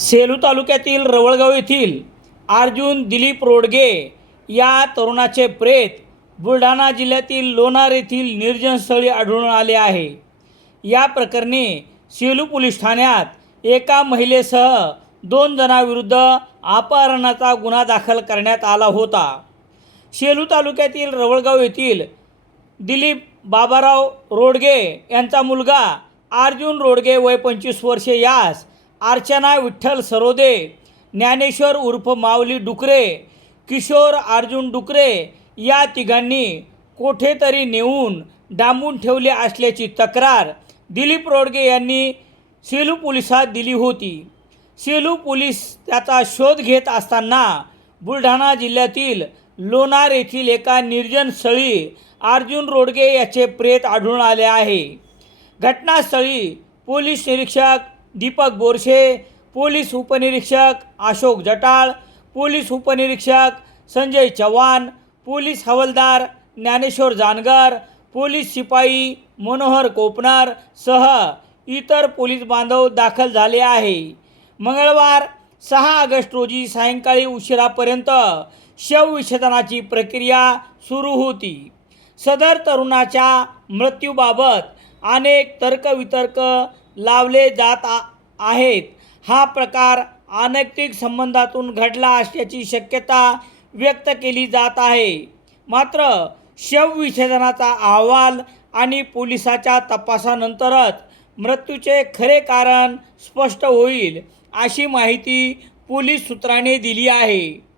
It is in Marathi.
सेलू तालुक्यातील रवळगाव येथील अर्जुन दिलीप रोडगे या तरुणाचे प्रेत बुलढाणा जिल्ह्यातील लोणार येथील निर्जनस्थळी आढळून आले आहे. या प्रकरणी सेलू पोलीस ठाण्यात एका महिलेसह दोन जणांविरुद्ध अपहरणाचा गुन्हा दाखल करण्यात आला होता. सेलू तालुक्यातील रवळगाव येथील दिलीप बाबाराव रोडगे यांचा मुलगा अर्जुन रोडगे वय पंचवीस वर्षे यास अर्चना विठ्ठल सरोदे ज्ञानेश्वर उर्फ माऊली डुकरे किशोर अर्जुन डुकरे या तिघांनी कोठेतरी नेऊन डांबून ठेवले असल्याची तक्रार दिलीप रोडगे यांनी सेलू पोलिसात दिली होती. सेलू पोलीस त्याचा शोध घेत असताना बुलढाणा जिल्ह्यातील लोणार येथील एका निर्जन स्थळी अर्जुन रोडगे याचे प्रेत आढळून आले आहे. घटनास्थळी पोलीस निरीक्षक दीपक बोरशे पोलीस उपनिरीक्षक अशोक जटाळ पोलीस उपनिरीक्षक संजय चव्हाण पोलीस हवालदार ज्ञानेश्वर जानगर पोलीस शिपाई मनोहर कोपनार सह इतर पोलीस बांधव दाखल झाले आहे. मंगळवार सहा ऑगस्ट रोजी सायंकाळी उशिरापर्यंत शवविच्छेदनाची प्रक्रिया सुरू होती. सदर तरुणाच्या मृत्यूबाबत अनेक तर्कवितर्क लावले जात आ आहेत. हा प्रकार अनैतिक संबंधातून घडला असल्याची शक्यता व्यक्त केली जात आहे. मात्र शवविच्छेदनाचा अहवाल आणि पोलिसाच्या तपासानंतरच मृत्यूचे खरे कारण स्पष्ट होईल अशी माहिती पोलीस सूत्रांनी दिली आहे.